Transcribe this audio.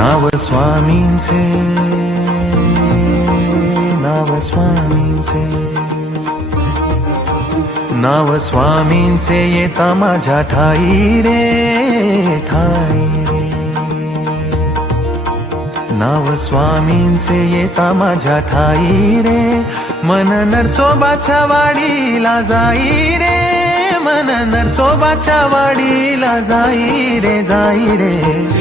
नाव स्वामींचे, नाव स्वामींचे, नाव स्वामींचे येता माझ्या ठाई रे, ठाई रे. नाव स्वामींचे येता माझ्या ठाई रे, मन नरसोबाच्या वाडीला जाई रे, मन नरसोबाच्या वाडीला जाई रे, जाई रे.